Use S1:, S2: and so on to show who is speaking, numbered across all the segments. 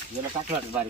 S1: याला टाकलं वाटत बारीक.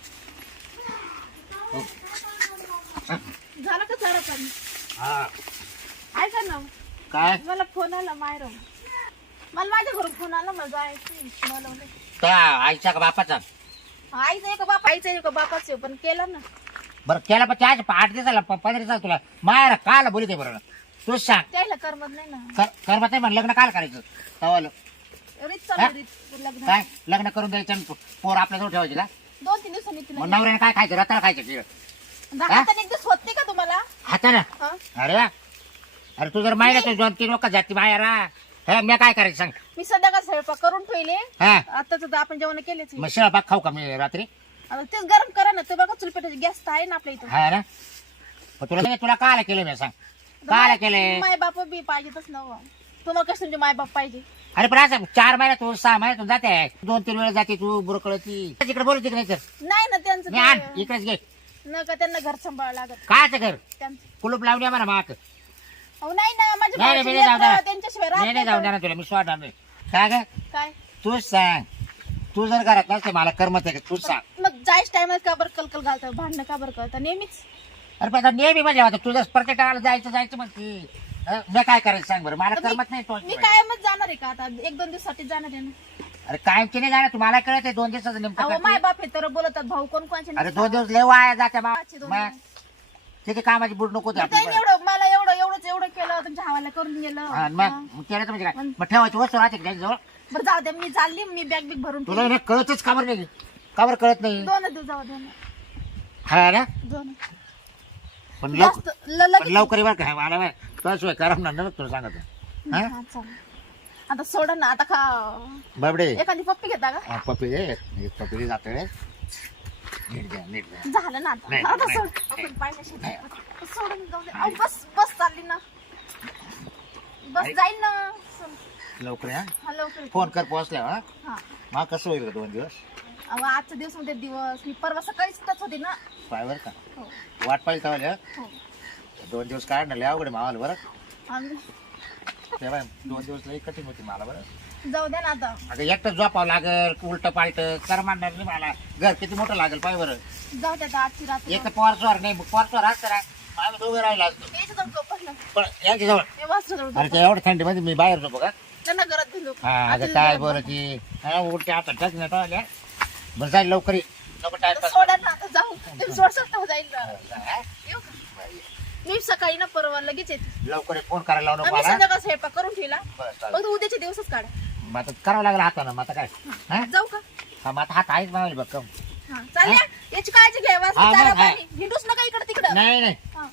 S2: झालं का सारा पण?
S1: हा
S2: ऐका ना,
S1: काय
S2: मला फोन आला मायरो. मला माझ्या घरून फोन आला, मला जायचं मला.
S1: त्या आईचा का बापाचा?
S2: आईचं एक बाप, आईचं एक बापाच पण केलं ना.
S1: बरं केला पण त्याच 8 दिवसाला 15 दिवसाला तुला मायरा काल बोलू दे बरं. तूच सांग
S2: त्याला करमत नाही ना.
S1: करमत नाही म्हणलं लग्न काल करायचं तवाला
S2: रीत चालू रीत लग्न.
S1: काय लग्न करून द्यायचं आणि पोर आपल्या जवळ ठेवायची का?
S2: 2-3 दिवसांनी
S1: मग
S2: तिला
S1: नवऱ्याने काय खायचं रताळ खायचं तिला
S2: हाताने एक दिवस होत नाही का तुम्हाला?
S1: हातानं?
S2: हा?
S1: अरे वा. अरे तू जर माहिती तू 2-3 लोक जाती मायरा हे मी काय करायचं सांग.
S2: मी संध्याकाळ स्वयंपाक करून ठेवले.
S1: हा
S2: आताच आपण जेवण केलेच.
S1: मग शेळपाक खाऊ का मी रात्री?
S2: आता तेच गरम करा ना. ते बघा चुलपेटाची गॅस तर आहे ना आपल्या इथं.
S1: हा ना मग तुला तुला काय केलं मी सांग काय केले?
S2: माय बाप बी पाहिजेतच ना हो. तुम्हाला कसं तुमचे माय बाप पाहिजे?
S1: अरे पण असं 4 महिन्यात 6 महिन्यातून जाते 2-3 वेळा जाते तू बुरकळती तिकडे बोलू तिकडे नाही तर
S2: नाही ना त्यांचं
S1: मी आण
S2: ते-
S1: इकडेच घे.
S2: नका त्यांना घर सांभाळावं लागत
S1: कायचं घर
S2: त्यांचं.
S1: कुलूप लावून म्हणा माक.
S2: अहो नाही ना, माझ्या
S1: नाही
S2: भावाची
S1: मी नाही जाऊ
S2: लेकरं
S1: देणार.
S2: त्यांच्याशिवाय
S1: मी
S2: राहत
S1: नाही
S2: नाही
S1: जाऊन
S2: तर.
S1: देणार तुला मी सोडणार नाही. काय ग
S2: काय
S1: तूच सांग तू जर घरात नसते मला करमत आहे का तूच सांग.
S2: मग जायच टायमात का बरं कलकल घालतं, भांडणं का बरं करतं नेहमीच?
S1: अरे पण आता नेहमी म्हणजे आता तुझं प्रत्येक टाळाला जायचं मग ती मी काय करायचं सांग बरं मला
S2: तर
S1: करमत नाही तो.
S2: मी कायमच जाणार आहे का आता? 1-2 दिवसासाठी जाणार आहे ना.
S1: अरे कायमची नाही जाणार तुम्हाला कळत आहे 2 दिवसाचं नेमकं
S2: अहो
S1: करते.
S2: माय बाप हे तर बोलतात भाऊ कोण कोणाचे
S1: अरे 2 दिवस लय वाया जाते
S2: पाचशे दोन दिवस.
S1: तिथे कामाची बुड नको ते
S2: त्याने
S1: आपल्याला.
S2: एवढं मला एवढं केलं, तुमच्या हवाला करून गेलं.
S1: हा, मग केलं तर म्हणजे काय मग ठेवायची वस्तू राहते का त्याच्याजवळ?
S2: बरं जाऊ दे, मी चालली, मी बॅग बिग भरून
S1: तुला हे कळतच का बरं नाही का बरं कळत नाही?
S2: 2 दिवस जाऊ दे ना.
S1: हा ना
S2: 2
S1: पण
S2: जास्त लगेच.
S1: लवकर बरं का मला तुझ्याशिवाय करमणार नाही बघ तुला सांगतो. हा?
S2: हा, चालेल. आता सोडा ना आता खा.
S1: बाबडे
S2: एखादी पप्पी घेता का?
S1: पपी पपी जाते नीट घ्या नीट घ्या.
S2: झालं ना
S1: नाही,
S2: आता. आता
S1: नाही,
S2: सोड.
S1: नाही.
S2: आपण पाहिजे सोडून जाऊ दे. अहो, बस चालली ना. बस जाईल ना.
S1: लवकर या
S2: हा लवकर.
S1: फोन कर पोहोचल्या हा
S2: हा.
S1: मग कसं होईल 2 दिवस
S2: अहो आजचा दिवस मध्ये दिवस मी परवा सकाळीच टच होती ना.
S1: पाय बरं का
S2: हो
S1: वाट पाहिजे तवाले
S2: हो.
S1: 2 दिवस काढणार लय अवघड मावाला बरं
S2: आणि
S1: तेव्हा 2 दिवस लई कठीण होती मला बरं.
S2: जाऊ दे ना आता.
S1: अगं एकटं झोपावं लागल उलट पालट करमांडणार नाही मला घर किती मोठं लागेल पाय बरं.
S2: जाऊ दे आता आजची रात्र.
S1: एक तर पोरस्वार नाही पोरस्वार असतं ना आम्ही दोघे राहिला असतो
S2: याच्या जवळ झोपलं.
S1: पण यांच्याजवळ
S2: हे वासरू जवळ
S1: अरे
S2: झोपलं.
S1: ते एवढं थंडीमध्ये मी बाहेर झोपू का?
S2: त्यांना घरात घेऊन झोप.
S1: हा
S2: आता
S1: अगं काय
S2: घरात
S1: बोलायची हा उलटे आता टाक ना टाळल्या बरं जाईल लवकर ये. नको
S2: आता
S1: टाइमपास
S2: सोडा ना आता जाऊ. तुम्ही सोडसाल तर जाईल ना. येऊ का? मी सकाळी ना परवा लगेच येते.
S1: लवकर फोन करायला लावू नको
S2: आम्ही
S1: मला.
S2: संध्याकाळ स्वयंपाक करून ठेवला.
S1: बरं, चालेल.
S2: फक्त उद्याचे दिवसच काढा.
S1: मग आता करावं लागलं हातानं मग आता काय हा?
S2: जाऊ का?
S1: हा मग आता हात आहेच मावली बघ कम.
S2: हा चालेल. याची काळजी घ्या. वासरू
S1: हा,
S2: चारा
S1: मग आहे.
S2: पाणी हिंडूच नका इकडे तिकडं.
S1: नाही नाही
S2: हा.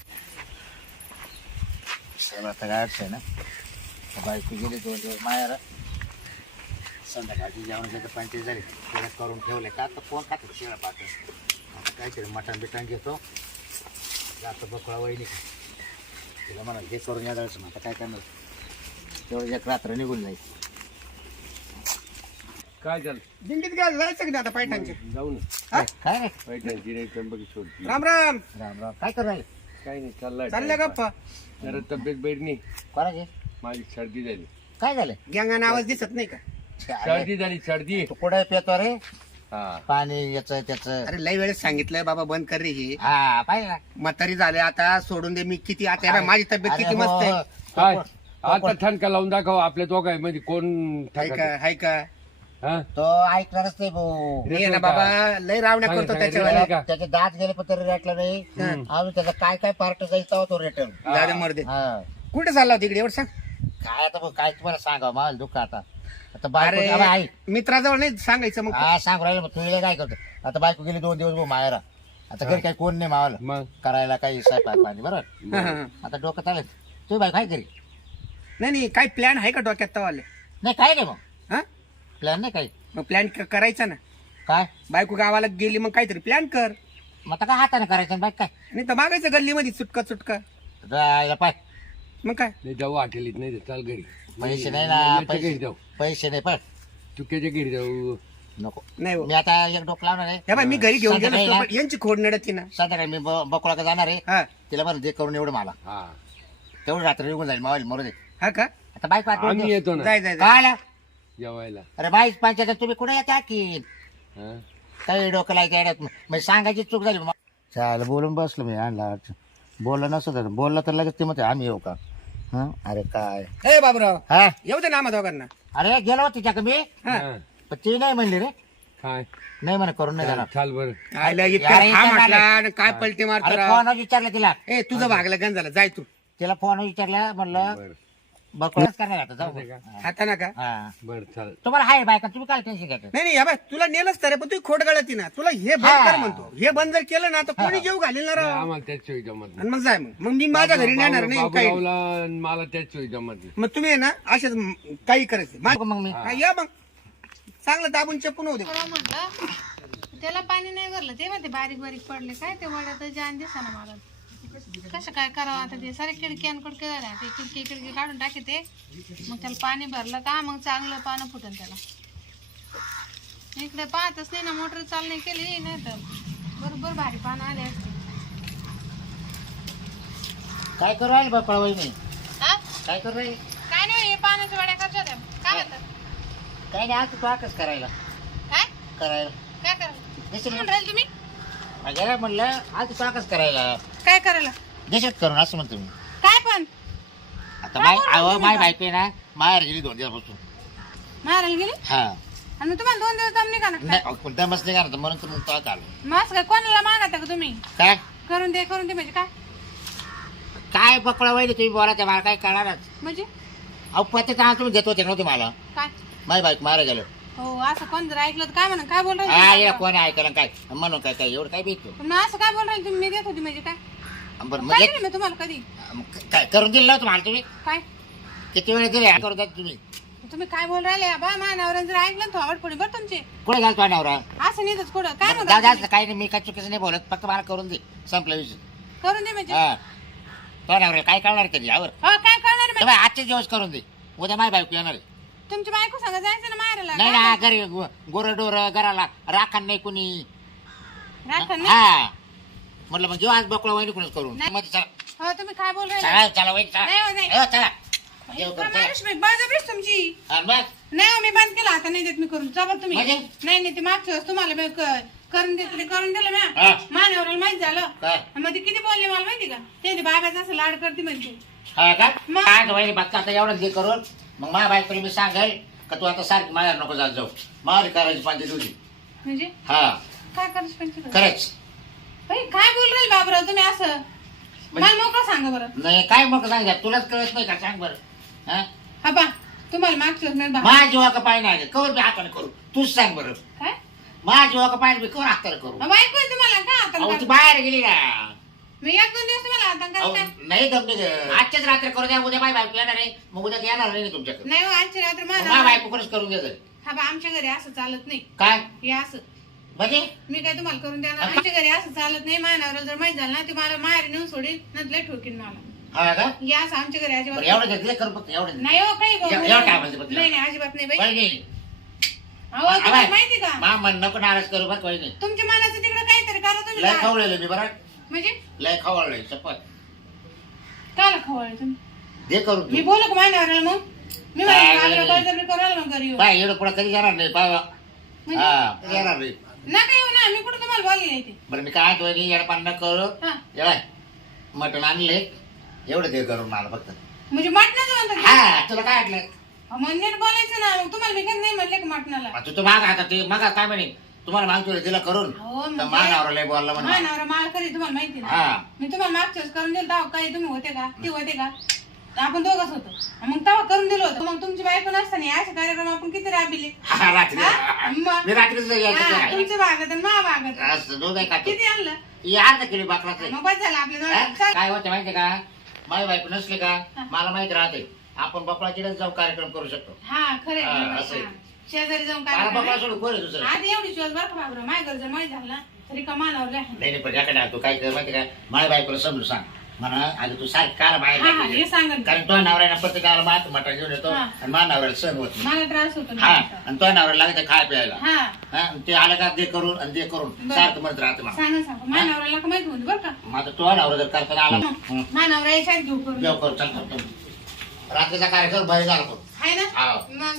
S1: चला आता काय आहे ना बायको गेली 2 दिवस मायाला संध्याकाळची जेवणाची पंचायत झाली त्याला करून ठेवले का आता फोन खातो शिळा पाहतो आता काहीतरी मटण बिटण घेतो जातो बकळा वहिनी तिला म्हणा हे करून या जायचं आता काय करणार तेवढं एक रात्र निघून जाईल.
S3: काय झालं
S4: दिंडीत गेलं जायचं की नाही आता पैठणचे?
S3: जाऊ ना
S4: हा?
S1: काय रे
S3: पैठणची नाही त्र्यंबकी सोडती
S4: राम राम.
S1: राम राम काय करू राहिले
S3: काय नाही चाललाय
S4: चालले गप्पा.
S3: जरा तब्येत बैठ नाही
S1: कोणाचे
S3: माझी सर्दी झाली
S1: काय झालं
S4: गँगाने आवाज दिसत नाही का?
S3: सर्दी झाली सर्दी
S1: तू कुठे पेतो रे
S3: हा
S1: पाणी याचं त्याचं
S4: अरे लय वेळेस सांगितलंय बाबा बंद कर रे हे.
S1: हा पाहिजे ना
S4: म्हातारी झाले आता सोडून दे. मी किती आता आहे ना, माझी तब्येत
S1: अरे
S4: किती
S1: हो,
S4: मस्त आहे.
S3: काय
S1: तो
S3: आता ठणका लावून दाखव आपल्या दोघांमध्ये कोण
S4: हाय
S3: ठणका
S4: का हाय का?
S3: हा?
S1: तो ऐकणारच नाही भाऊ
S4: हे ना बाबा लय रावण्या करतो
S3: सांगा,
S4: त्याच्यावर.
S3: सांगा. का?
S1: त्याचे दात गेले पण तरी रेटलं नाही अजून त्याचा काय पार्ट जायचा तो रिटर्न
S4: दादा मर्दे
S1: हा
S4: कुठे चालला होता इकडे एवढं सांग.
S1: काय आता भाऊ, काय तुम्हाला सांगा मला दुःख आता आता बायको
S4: अरे
S1: अबे, आई
S4: मित्राजवळ नाही सांगायचं मग.
S1: हा सांग राहिलं मग तुला काय करतो आता बायको गेली 2 दिवस भाऊ मायरा आता घरी काही कोण नाही मावाला
S3: मग
S1: करायला काही स्वयंपाक पाणी बरोबर
S4: हा, हा.
S1: आता डोकं चालेल तुम्ही बाई काय करी
S4: नाही नाही काही प्लॅन आहे का डोक्यात तवाले?
S1: नाही काय नाही मग
S4: हा
S1: प्लॅन नाही काही
S4: मग प्लॅन करायचा ना.
S1: काय
S4: बायको गावाला गेली मग काहीतरी प्लॅन कर.
S1: मग आता काय हाताने करायचं बाईक काय
S4: नाही तर मागायचं गल्लीमध्ये चुटका चुटका.
S1: जायला पाय
S4: मग काय
S3: नाही जाऊ हॉटेलीत नाही तर चाल घरी
S1: पैसे नाही ना
S3: याच्या घरी
S1: पैसे
S3: जाऊ
S1: पैसे नाही पण
S3: चुकीच्या घरी जाऊ
S1: नको
S4: नाही हो.
S1: मी आता एक डोकं लावणार आहे
S4: हे बाय मी घरी घेऊन गेलो
S1: संध्याकाळी
S4: असतो,
S1: ना,
S4: पण यांची खोड नडती ना.
S1: संध्याकाळी मी बकुळा जाणार आहे
S4: हा
S1: तिला म्हणून जे करून एवढं मला
S3: हा
S1: तेवढं रात्री निघून जाईल मावाली मरू दे
S4: हा का?
S1: आता बाईक
S3: आम्ही येतो ना
S4: जाय जाय जाय.
S1: काय आला?
S3: जेवायला
S1: अरे बाईक पंचायत तुम्ही कुठे येता की
S3: हा?
S1: काही डोकं लायचं येड्यात म्हणजे सांगायची चूक झाली मग चाल बोलून बसलो मी आणला बोललं नसतं तर बोललं तर लगेच ते म्हणते आम्ही येऊ का हा अरे काय
S4: हे बाबूराव
S1: हा
S4: येऊ दे ना आम्हा दोघांना.
S1: अरे गेलो तिच्याकडे मी
S4: हा.
S3: हा.
S1: पण ती नाही म्हणली रे
S3: काय
S1: नाही म्हणे करून नाही जाणार
S3: चाल बर
S4: आयला इतका
S1: यार,
S4: हा
S1: इतका
S4: म्हटला
S1: झालं.
S4: आणि काय पलटी मारतो
S1: अरे
S4: राव.
S1: फोन विचारलं तिला
S4: ए तुझं भागलं गण झालं जाय तू.
S1: तिला फोन विचारलं म्हणलं
S3: बर
S1: बकवास करणार आता जाऊ
S3: असं का?
S4: आता ना का
S1: हा
S3: बर चाल
S1: तुम्हाला हाय बायका तुम्ही काय टेन्शन घ्यायचं
S4: नाही नाही बाय तुला नेलंच तर पण तू खोट गळती ना तुला हे बंद
S1: हा.
S4: कर म्हणतो. हे बंद जर केलं ना तर कोणी जेव घालील ना राव.
S3: आम्हाला त्याच वेळी जमत नाही.
S4: आणि मग जाय मग मी माझ्या घरी नेणार नाही काही.
S3: बाबूरावला आणि मला त्याच वेळी जमत नाही.
S4: मग तुम्ही आहे ना असेच काही करायचं
S1: मग मी
S4: हा, या मग चांगलं दाबून चपून होऊ दे.
S2: परवा म्हटलं त्याला पाणी नाही भरलं ते म्हणते बारीक बारीक पडले काय ते वड्यात जान दिसा ना मला कसं काय करावं आता ते सारे खिडकी आणि खिडकी झाल्या ते खिडकी काढून टाकी ते मग त्याला पाणी भरलं का मग चांगलं पानं फुटन त्याला इकडे पाहतच नाही ना मोटर चालू नाही केली नाही तर बरोबर भारी पानं आले असते
S1: काय करू राहील बकळा वहिनी
S2: हा?
S1: काय करू राहील
S2: काय नाही हे पानाच्या वड्या करतो त्या काय म्हणतात
S1: काय नाही आज तू आकच करायला
S2: काय
S1: करायला
S2: काय करायला
S1: देशील
S2: म्हणून राहील तुम्ही
S1: अगं म्हणलं आज तू आकच करायला
S2: काय करायला
S1: देशात करून असं म्हणतो मी
S2: काय पण
S1: आता माय अहो माय बायको आहे ना माहेर गेली 2 दिवसापासून
S2: मारायला गेली
S1: हा
S2: आणि मग तुम्हाला 2 दिवस दम निघा ना
S1: नाही कोणत्या मस्त नाही का म्हणून तुम्ही तो आलो
S2: मग काय कोणाला मागता का तुम्ही
S1: काय
S2: करून दे म्हणजे काय
S1: काय बकळा वहिनी तुम्ही बोलायचं मला काय कळणारच
S2: म्हणजे
S1: अहो पत्ते तर तुम्ही देत होते नव्हते मला
S2: काय
S1: माय बायको मारा गेलो
S2: हो असं कोण जर ऐकलं तर काय म्हणा काय बोल
S1: हा
S2: राहिले
S1: या कोणी ऐकायला काय म्हणून काय काय एवढं काय भेटतो
S2: पण मग असं काय बोल राहिले तुम्ही मी देत होती म्हणजे काय
S1: बरं
S2: काय
S1: म्हणजे
S2: केलं मी तुम्हाला कधी
S1: काय करून दिलं नव्हतं मला तुम्ही
S2: काय
S1: किती वेळ दिले करून द्या तुम्ही
S2: तुम्ही काय बोल राहिले बा मानावर जर ऐकलं तर आवड पडी बरं तुमचे
S1: कुठे घालतो नवरा
S2: असं नेतच कुठं काय
S1: जाऊ
S2: म्हणता
S1: जास्त काही नाही मी काय चुकीचं नाही बोलत फक्त मला करून दे संपला विषय
S2: करून दे म्हणजे
S1: हा तो नवरा काय कळणार कधी यावर
S2: हो काय करणार
S1: तेव्हा आजचे दिवस करून दे उद्या माय बायको येणार आहे.
S2: तुमची बायको सांगा जायचं ना मारायला
S1: नाही ना घरी गोरडोर घराला राखण नाही कुणी
S2: राखण नाही
S1: हा म्हटलं मग घेऊ आज बकळा वहिनी कुणीच करून
S2: नाही.
S1: मग चला
S2: हो तुम्ही काय बोल राहिले
S1: चला चला वहिनी
S2: नाही, हो, नाही.
S1: चला हो, चला जेव करू, चला.
S2: माणूस मी बळजबरीच तुमची
S1: आणि मग
S2: नाही हो, मी बंद केला आता नाही देत मी करून जा बरं तुम्ही
S1: म्हणजे?
S2: नाही नाही ते मागच्या वेळेस तुम्हाला मी करून देत ते करून दिलं
S1: हा.
S2: ना मान्यवराला माहित झालं
S1: काय
S2: मग ते किती बोलले मला माहिती का ते बाबाचं असं लाड करते म्हणते
S1: हा का
S2: मग?
S1: काय वहिनी बघता आता एवढं दे करून मग माझ्या बायकोला मी सांगेल का तू आता सारखी माझ्या नको जात जाऊ मारी करायची पाहिजे तुझी
S2: म्हणजे
S1: हा
S2: काय करायचं पंचायत
S1: खरंच
S2: बाई, काय बोल राहील बाबराव तुम्ही असं मला मोकळं सांगा बरं
S1: नाही काय मग सांग तुलाच कळत नाही का सांग बरं हा
S2: हा बा तुम्हाला मागच्या वेळेस नाही
S1: माझ्या जीवा का पाय नाही कवर मी हाताने करू तूच सांग बरं
S2: काय
S1: माझ्या जीवा का पाय मी कवर हाताने करू
S2: बायको आहे तुम्हाला का
S1: अहो
S2: आता
S1: ती बाहेर गेली ना
S2: मी 1-2 दिवस तुम्हाला आता
S1: अहो,
S2: काय
S1: नाही दमने आजच्याच रात्री करू द्या उद्या माझी बायको येणार आहे मग उद्या येणार नाही तुमच्याकडे
S2: नाही हो आजची रात्र
S1: माझ्या
S2: मला
S1: बायको करूच करून दे घरी.
S2: हा बा आमच्या घरी असं चालत नाही
S1: काय
S2: हे असं
S1: म्हणजे
S2: मी काय तुम्हाला करून देणार आमच्या घरी असं चालत नाही मानावर जर माहित झालं ना ते मला माहेर नेऊन सोडील नंतर ठोकीन मला
S1: हा का
S2: हे असं आमच्या घरी अजिबात
S1: बरं एवढं घेतलं करू फक्त एवढं
S2: नाही हो काही बोलू
S1: एवढं काय म्हणते बघ
S2: नाही नाही अजिबात नाही बाई
S1: वहिनी
S2: अहो तुम्हाला माहिती का
S1: मा मन नको नाराज करू बघ वहिनी
S2: तुमच्या मनाचं तिकडे काहीतरी करा तुम्ही
S1: लय
S2: काय?
S1: खवळलेलं मी बरं
S2: म्हणजे
S1: लय खवळलंय शपथ
S2: काला खवळ तुम्ही
S1: दे करून
S2: मी
S1: तू
S2: बोलू का मानावर मग मी
S1: काय
S2: माझ्या
S1: नाही.
S2: बळजबरी करायला मग घरी येऊ.
S1: पाय एवढं पुढं कधी जाणार नाही पाय
S2: म्हणजे?
S1: हा येणार नाही
S2: नका येऊ ना मी कुठं तुम्हाला बोलले नाही ते
S1: बरं मी काय वहिनी येडपान न करू
S2: हा
S1: येवाय मटण आणले एवढं दे करून मला फक्त
S2: म्हणजे मटणाचं म्हणतात
S1: हा तुला काय वाटलं
S2: अहो, मग नीट बोलायचं ना मग तुम्हाला मी काही नाही म्हणले का मटणाला
S1: तू तर माग आता ते मग काय म्हणे तुम्हाला मागतो तिला करून
S2: हो
S1: तर
S2: म्हणजे
S1: मानावर लय बोलला म्हणे
S2: मानावर माळ करी तुम्हाला माहिती ना
S1: हा
S2: मी तुम्हाला मागच्या वेळेस करून दिलं तेव्हा काही तुम्ही होते का ती होते का तर आपण दोघच होतो मग तेव्हा करून दिलं होतं मग तुमची बायको नसताना असे कार्यक्रम आपण किती राबिले
S1: हा, रात्री
S2: हा? मग?
S1: मी रात्रीच
S2: हा,
S1: यायचं
S2: तुमचे भागत आणि मा भागत
S1: असं दोघं खातो
S2: किती आणलं
S1: अर्धा किलो बाकराचं
S2: मग बस झालं आपल्या
S1: हा?
S2: दोघांचं.
S1: काय होतं माहितीये का माझी बायको नसली का मला माहित राहते आपण बकळाचीच जाऊ कार्यक्रम करू शकतो
S2: हा खरे
S1: हा, असं आहे.
S2: शेजारी जाऊन
S1: मला
S2: काय
S1: बकळा सोडून कोण आहे दुसरं
S2: आधी एवढी शिवाय बरं का बाबरा माझ्या घर जर माहीत झालं ना तरी का मानावर काय
S1: नाही नाही पण याकडे तू काय कर माहिती का माझ्या बायकोला समजून सांग म्हणा आधी तू सारखी काल बाहेर
S2: हा हा
S1: जायची.
S2: हे सांगा
S1: कारण तो नवऱ्यानं प्रत्येकाला मात मटण घेऊन येतो
S2: हा.
S1: आणि माझ्या नवऱ्याला सण होत नाही
S2: मला त्रास होतो
S1: हा
S2: ना
S1: आणि तो नवऱ्याला लागते खाय प्यायला
S2: हा
S1: हा, आणि ते आलं का दे करून आणि दे करून
S2: बरं.
S1: सारखं म्हणत राहते मला
S2: सांगा सांगा मानावराला का माहिती होती बरं का
S1: माझा तो नवरा जर करताना आला हं,
S2: मानावरा याच्यात घेऊ करून
S1: जेव करू चल करतो रात्रीचा कार्यक्रम बाहेर झाला तो
S2: आहे ना
S1: हा.
S2: मग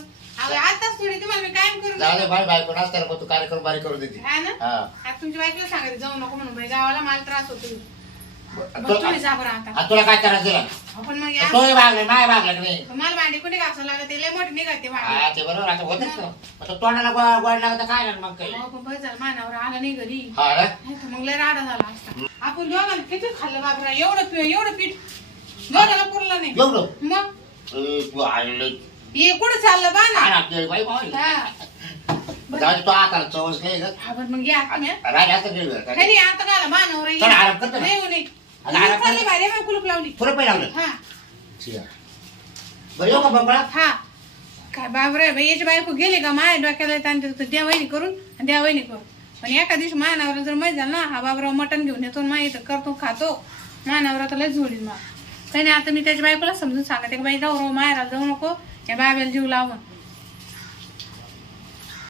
S2: अहो, आताच थोडी तुम्हाला मी कायम करून
S1: जाऊ दे
S2: देते.
S1: बाय बायको नसताना मग तू कार्यक्रम बारीक करून देते
S2: हा ना
S1: हा
S2: आता तुमची बायकोला सांगायचं जाऊ नको म्हणून बाई गावाला मला त्रास होतो बघ
S1: तू-
S2: तुम्ही जा बरं आता
S1: आ, तुला काय त्रास दिला
S2: आपण मग या-
S1: तोही भागले माय भागला की नाही
S2: मला भांडी कुठे घासावं लागत लय मोठी निघते भांडी
S1: हा ते बरोबर आता होतच ना मग तो तोंडाला गोड लागत काय लागलं मग काही
S2: अहो, पण बरं झालं मानावर आला नाही घरी
S1: हा ना
S2: नाही तर मग लय राडा झाला असता आपण दोघांना किती खाल्लं बाबरा एवढं पीठ दोघाला पुरलं नाही
S1: एवढं
S2: मग
S1: तू आणलं
S2: हे कुठं चाललं बा ना
S1: बाई बाई
S2: हा
S1: जाऊ दे, तो आता चवच नाही ग
S2: हा, बरं मग या तुम्ही
S1: राजा असं गेलं
S2: खरी आता गाला मानावर
S1: चल, आराम करतो ना.
S2: नाही
S1: आता आराम कर.
S2: चालली बाहेर मग कुलूप लावली
S1: पुरं पाहिजे लागलं
S2: हा
S1: बरं येऊ का बंबळा
S2: हा काय बाबरे बाई याची बायको गेली का माझ्या डोक्याला ताणते द्या वहिनी करून आणि द्या वहिनी करून पण एका दिवशी मानावर जर माहीत झालं ना हा बाबराव मटण घेऊन येतो आणि माहिती करतो खातो मानावर आता लय जोडील मला काही नाही आता मी त्याच्या बायकोला समजून सांगते की बाई जाऊ माहेराला जाऊ नको या बाब्याला जीव लावून